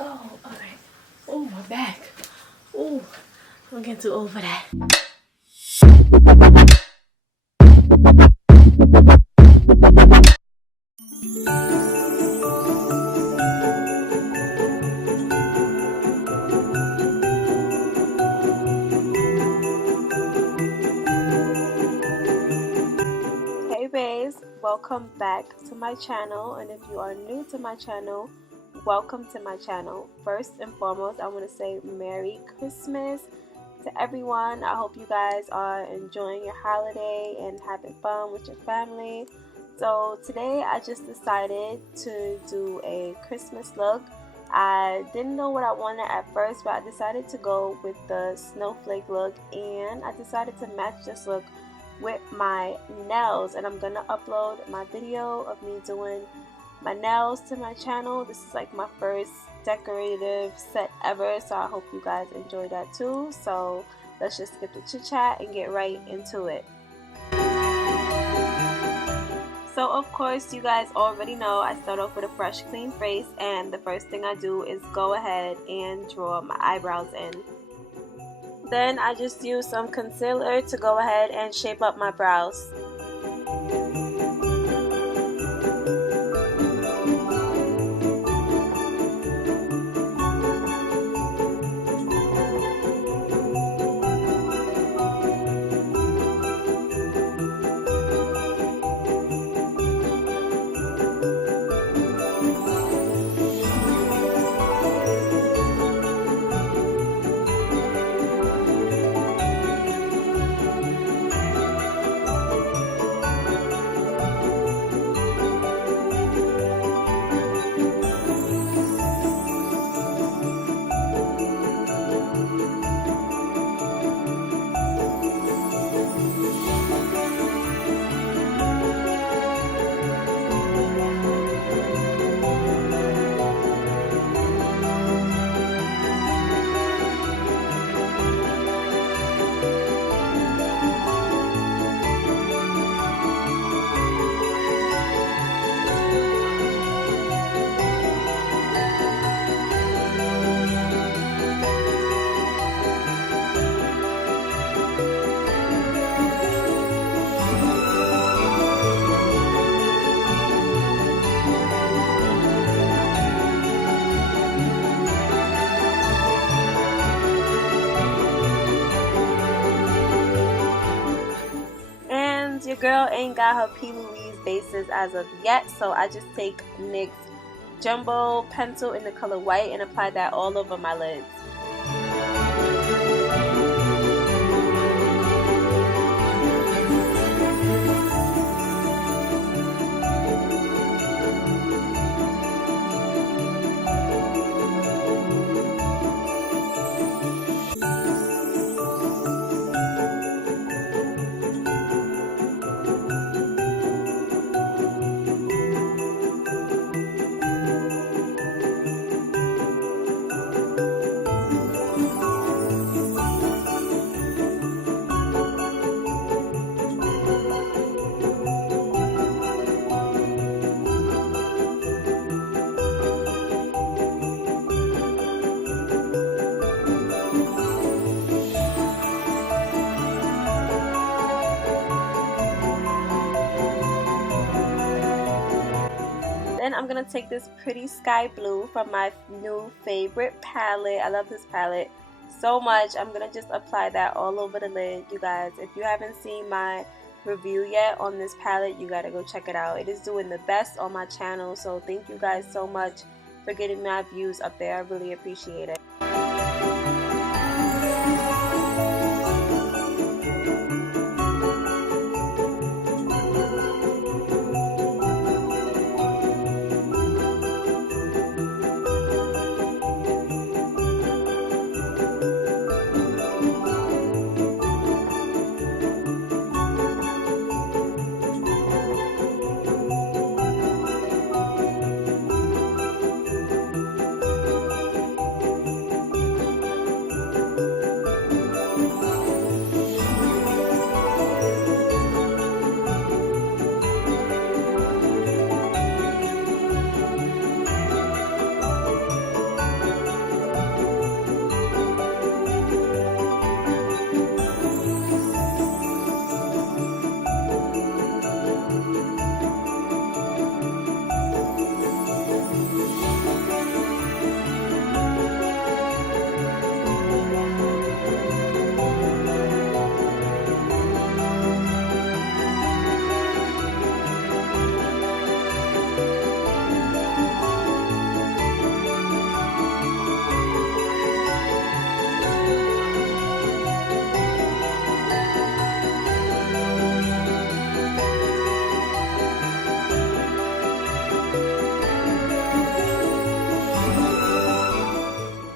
Oh, alright. Oh, my back. Oh, I'm getting too old for that. Hey babes, welcome back to my channel, and if you are new to my channel, welcome to my channel. First and foremost, I want to say Merry Christmas to everyone. I hope you guys are enjoying your holiday and having fun with your family. So today I just decided to do a Christmas look. I didn't know what I wanted at first, but I decided to go with the snowflake look, and I decided to match this look with my nails, and I'm gonna upload my video of me doing my nails to my channel. This is like my first decorative set ever, so I hope you guys enjoy that too. So let's just skip the chit chat and get right into it. So of course, you guys already know I start off with a fresh clean face, and the first thing I do is go ahead and draw my eyebrows in. Then I just use some concealer to go ahead and shape up my brows. Your girl ain't got her P. Louise bases as of yet, so I just take NYX Jumbo pencil in the color white and apply that all over my lids. Then I'm going to take this pretty sky blue from my new favorite palette. I love this palette so much. I'm going to just apply that all over the lid, you guys. If you haven't seen my review yet on this palette, you got to go check it out. It is doing the best on my channel, so thank you guys so much for getting my views up there. I really appreciate it.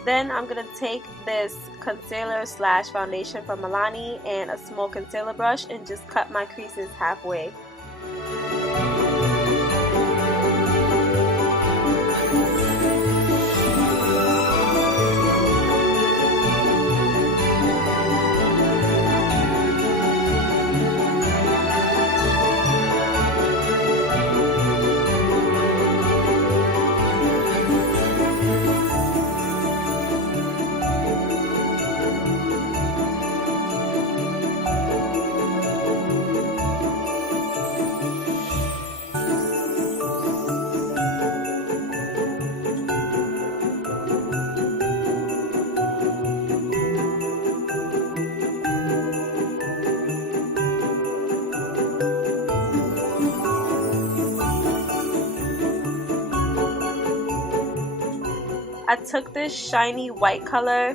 Then I'm going to take this concealer slash foundation from Milani and a small concealer brush and just cut my creases halfway. I took this shiny white color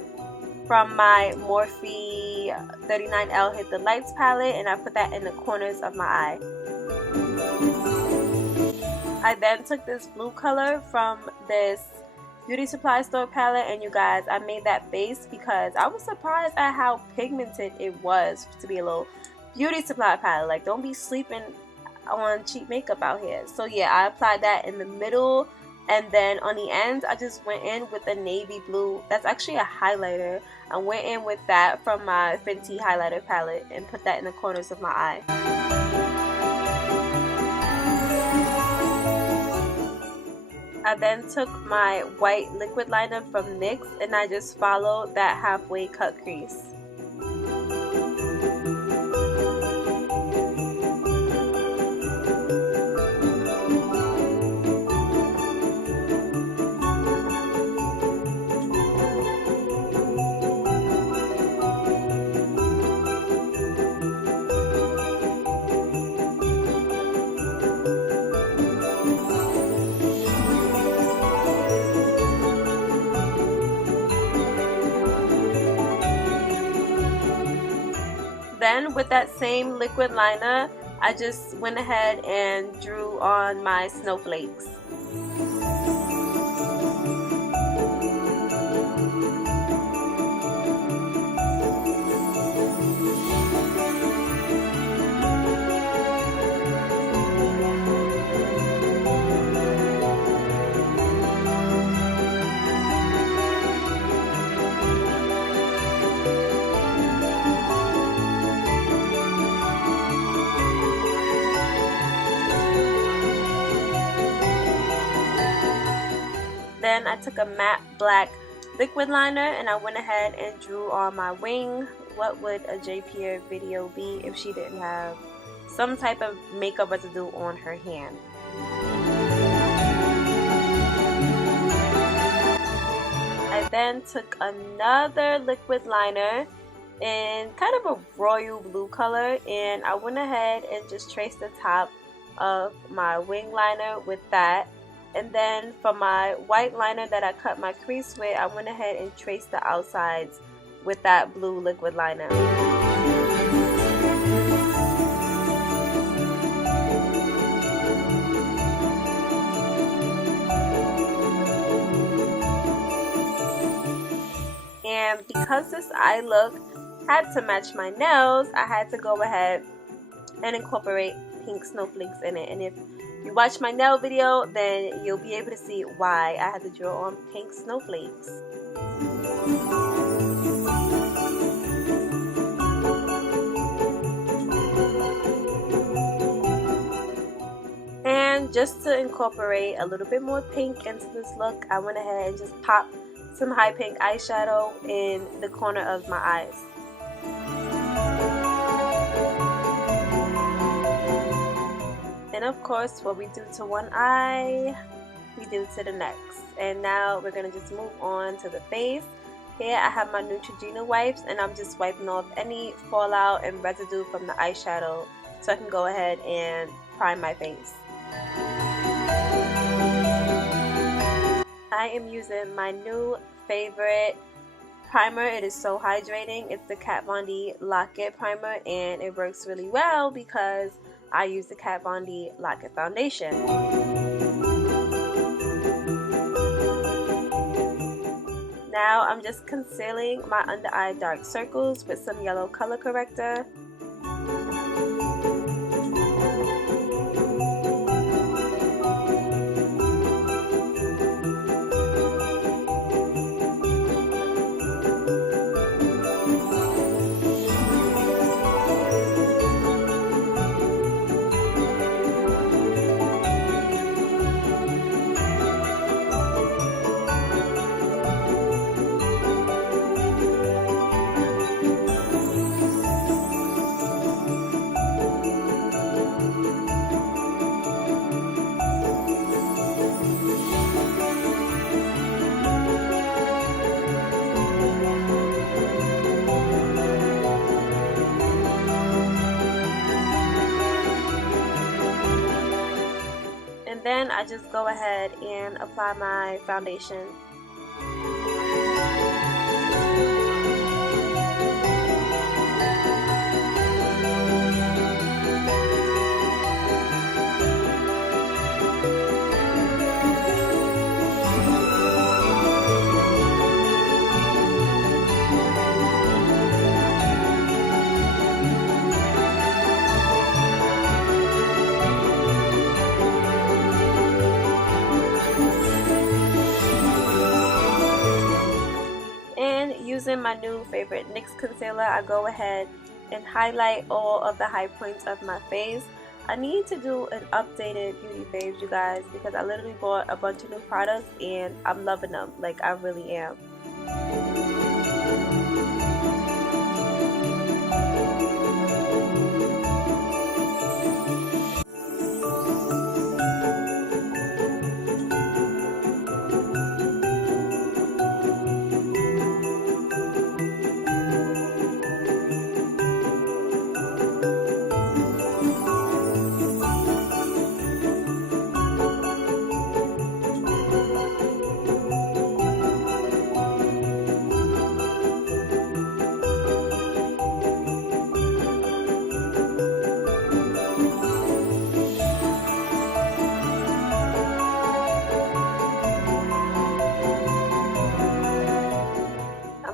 from my Morphe 39L Hit the Lights palette and I put that in the corners of my eye. I then took this blue color from this beauty supply store palette, and you guys, I made that base because I was surprised at how pigmented it was to be a little beauty supply palette. Like, don't be sleeping on cheap makeup out here. So yeah, I applied that in the middle. And then on the ends, I just went in with a navy blue. That's actually a highlighter. I went in with that from my Fenty highlighter palette and put that in the corners of my eye. I then took my white liquid liner from NYX and I just followed that halfway cut crease. Then with that same liquid liner, I just went ahead and drew on my snowflakes. Then I took a matte black liquid liner and I went ahead and drew on my wing. What would a Jaiye Pierre video be if she didn't have some type of makeup residue on her hand? I then took another liquid liner in kind of a royal blue color and I went ahead and just traced the top of my wing liner with that. And then for my white liner that I cut my crease with, I went ahead and traced the outsides with that blue liquid liner. And because this eye look had to match my nails, I had to go ahead and incorporate pink snowflakes in it. And if you watch my nail video, then you'll be able to see why I had to draw on pink snowflakes. And just to incorporate a little bit more pink into this look, I went ahead and just popped some high pink eyeshadow in the corner of my eyes. And of course, what we do to one eye, we do to the next. And now we're going to just move on to the face. Here I have my Neutrogena wipes and I'm just wiping off any fallout and residue from the eyeshadow so I can go ahead and prime my face. I am using my new favorite primer. It is so hydrating. It's the Kat Von D Lock-It primer and it works really well because I use the Kat Von D Lock-It foundation. Now I'm just concealing my under eye dark circles with some yellow color corrector. And then I just go ahead and apply my foundation. Using my new favorite NYX concealer, I go ahead and highlight all of the high points of my face. I need to do an updated beauty faves, you guys, because I literally bought a bunch of new products and I'm loving them. Like, I really am.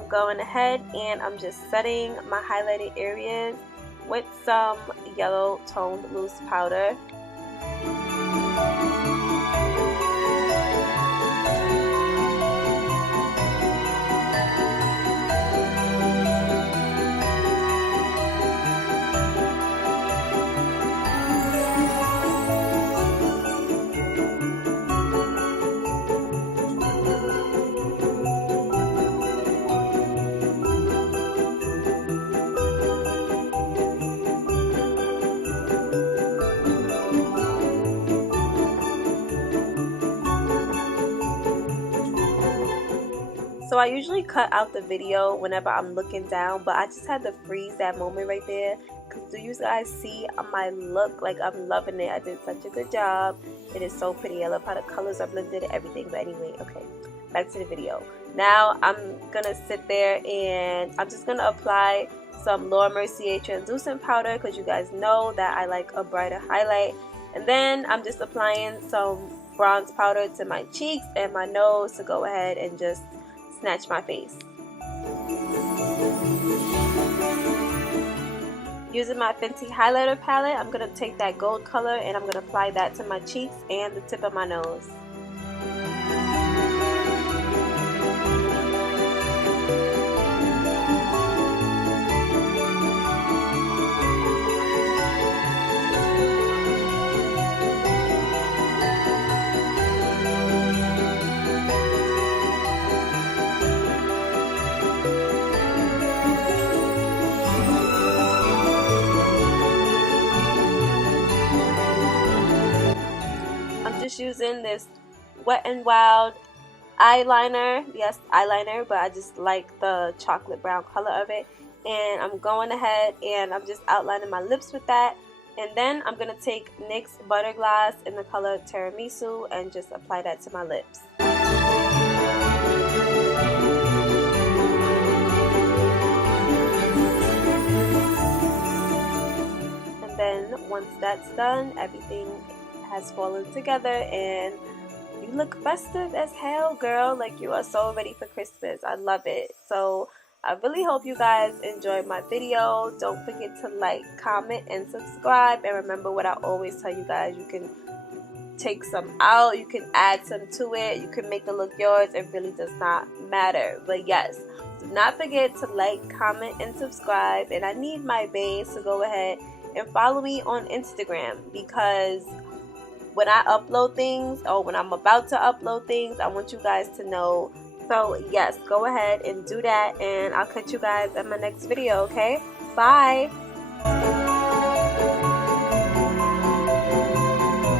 Going ahead and I'm just setting my highlighted areas with some yellow toned loose powder. So I usually cut out the video whenever I'm looking down, but I just had to freeze that moment right there. Because do you guys see my look? Like, I'm loving it. I did such a good job. It is so pretty. I love how the colors are blended and everything. But anyway, okay, back to the video. Now I'm going to sit there and I'm just going to apply some Laura Mercier translucent powder, because you guys know that I like a brighter highlight. And then I'm just applying some bronze powder to my cheeks and my nose to go ahead and just snatch my face. Using my Fenty highlighter palette, I'm going to take that gold color and I'm going to apply that to my cheeks and the tip of my nose. Just using this Wet n Wild eyeliner. Yes, eyeliner, but I just like the chocolate brown color of it. And I'm going ahead and I'm just outlining my lips with that. And then I'm going to take NYX Butter Gloss in the color Tiramisu and just apply that to my lips. Then once that's done, everything has fallen together and you look festive as hell, girl. Like, you are so ready for Christmas. I love it. So I really hope you guys enjoyed my video. Don't forget to like, comment, and subscribe. And remember what I always tell you guys, you can take some out, you can add some to it, you can make it look yours. It really does not matter. But yes, do not forget to like, comment, and subscribe. And I need my babes to go ahead and follow me on Instagram, because when I upload things, or when I'm about to upload things, I want you guys to know. So yes, go ahead and do that, and I'll catch you guys in my next video. Okay, bye.